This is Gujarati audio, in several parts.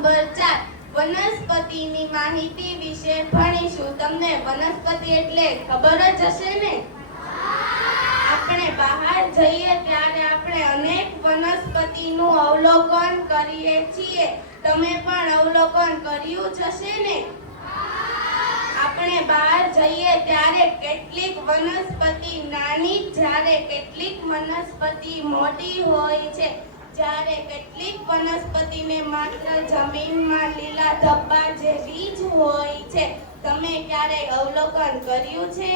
નંબર 4 વનસ્પતિની માહિતી વિશે ભણીશું. તમને વનસ્પતિ એટલે ખબર જ હશે ને? આપણે બહાર જઈએ ત્યારે આપણે અનેક વનસ્પતિનું અવલોકન કરીએ છીએ. તમે પણ અવલોકન કર્યું જ હશે ને? આપણે બહાર જઈએ ત્યારે કેટલીક વનસ્પતિ નાની, જ્યારે કેટલીક વનસ્પતિ મોટી હોય છે. જ્યારે કેટલીક વનસ્પતિને માત્ર જમીનમાં લીલા ધબ્બા જેવી જ હોય છે. તમે ક્યારેય અવલોકન કર્યું છે?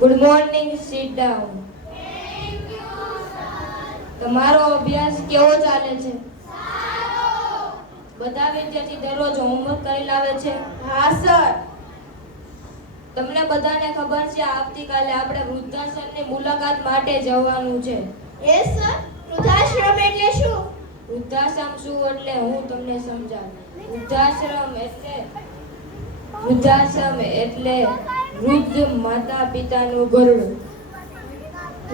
Good morning, sit down. તમારો અભ્યાસ કેવો ચાલે છે? બધા વિદ્યાર્થી દરરોજ હોમવર્ક કરી લાવે છે? હા સર. તમને બધાને ખબર છે આવતીકાલે આપણે વૃદ્ધાશ્રમની મુલાકાત માટે જવાનું છે. Yes sir. વૃદ્ધાશ્રમ એટલે શું? વૃદ્ધાશ્રમ શું એટલે હું તમને સમજાવું. વૃદ્ધાશ્રમ એટલે વૃદ્ધ માતા પિતાનું ઘરડું.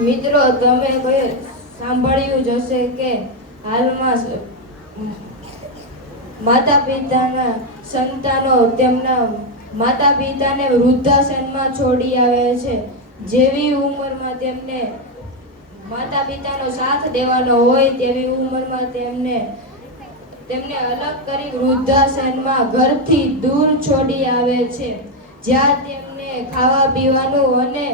મિત્રો, તમે સાંભળ્યું જ હશે કે હાલમાં માતા પિતાના સંતાનો તેમના માતા પિતાને વૃદ્ધાશ્રમમાં છોડી આવે છે. જેવી ઉંમરમાં તેમને માતા પિતાનો સાથ દેવાનો હોય તેવી ઉંમરમાં તેમને અલગ કરી વૃદ્ધાશ્રમમાં ઘરથી દૂર છોડી આવે છે, જ્યાં તેમને ખાવા પીવાનું અને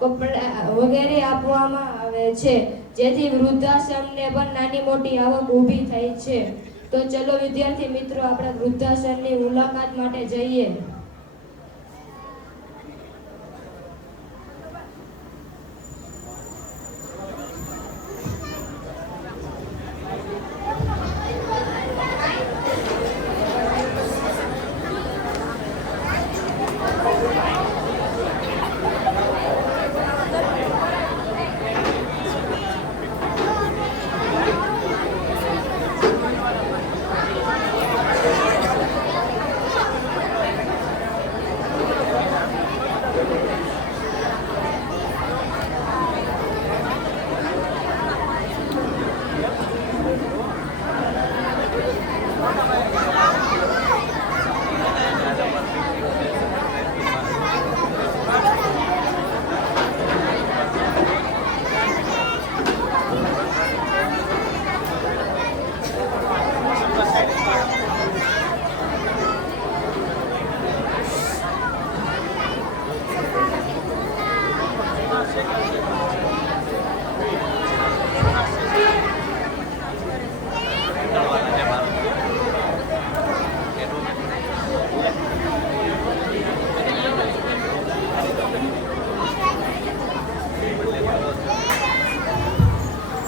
કપડા વગેરે આપવામાં આવે છે, જેથી વૃદ્ધાશ્રમને પણ નાની મોટી આવક ઊભી થાય છે. તો ચલો વિદ્યાર્થી મિત્રો, આપણે વૃદ્ધાશ્રમની મુલાકાત માટે જઈએ.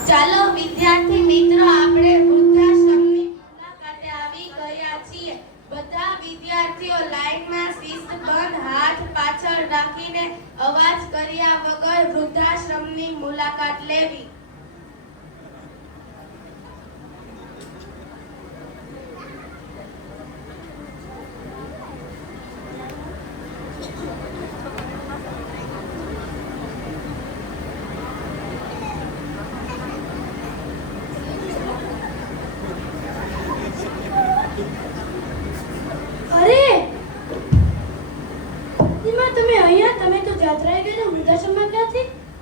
ચાલો વિદ્યાર્થી મિત્રો, આપણે વૃદ્ધાશ્રમની મુલાકાતે આવી ગયા છીએ. બધા વિદ્યાર્થીઓ લાઈનમાં શિસ્તબદ્ધ હાથ પાછળ રાખીને અવાજ કર્યા વગર વૃદ્ધાશ્રમની મુલાકાત લેવી.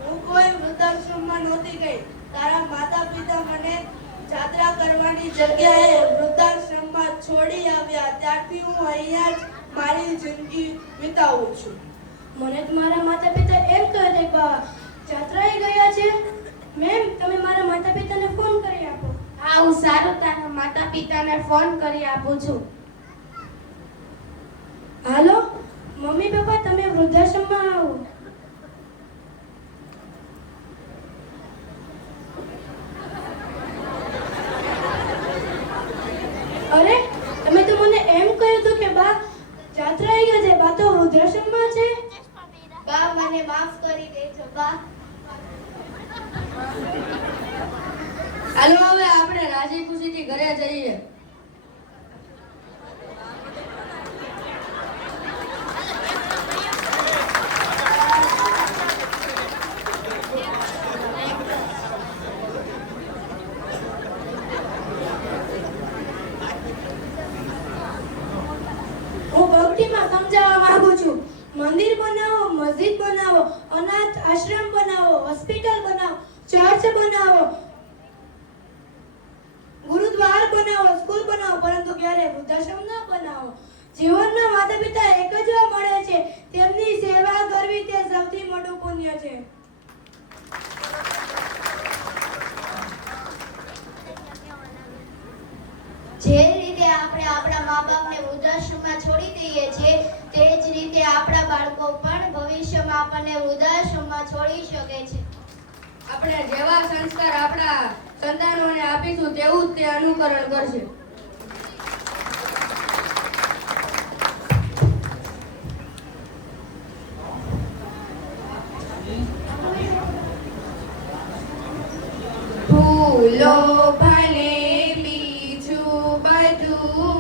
હું કોઈ વૃદ્ધાશ્રમમાં નહોતી ગઈ. તારા માતા પિતા મને જાત્રા કરવાની જગ્યાએ વૃદ્ધાશ્રમમાં છોડી આવ્યા. ત્યારથી હું અહીંયા જ મારી જિંદગી વિતાવું છું. મને તમારા માતા પિતા એમ કહે છે કે જાત્રાએ ગયા છે. મેમ, તમે મારા માતા પિતાને ફોન કરી આપો. હા, હું સારું તારા માતા પિતાને ફોન કરી આપું છું. હાલો મમ્મી પપ્પા, તમે વૃદ્ધાશ્રમમાં આવો. અરે, તમે તો મને એમ કહ્યું હતું કે બા જાત્રાએ ગયા છે. બા તો વૃદ્ધાશ્રમમાં છે. બા, મને માફ કરી દેજો બા. હાલો હવે આપણે રાજી ખુશીથી ઘરે જઈએ. અનાથ આશ્રમ બનાવો, હોસ્પિટલ બનાવો, ચર્ચ બનાવો, ગુરુદ્વાર બનાવો, સ્કૂલ બનાવો, પરંતુ ક્યારે વૃદ્ધાશ્રમ ન બનાવો. જીવનમાં માતા પિતા એક જ વાર મળે છે, તેમની સેવા કરવી તે સૌથી મોટું પુણ્ય છે. જે રીતે આપણે આપણા મા બાપને વૃદ્ધાશ્રમમાં છોડી દઈએ છીએ, તે જ રીતે આપણા બાળકો પણ ભવિષ્યમાં આપણને વૃદ્ધાશ્રમમાં છોડી શકે છે. આપણે જેવા સંસ્કાર આપણા સંતાનોને આપીશું તેવું જ તે અનુકરણ કરશે. ભૂલો ભલે બીજું બધું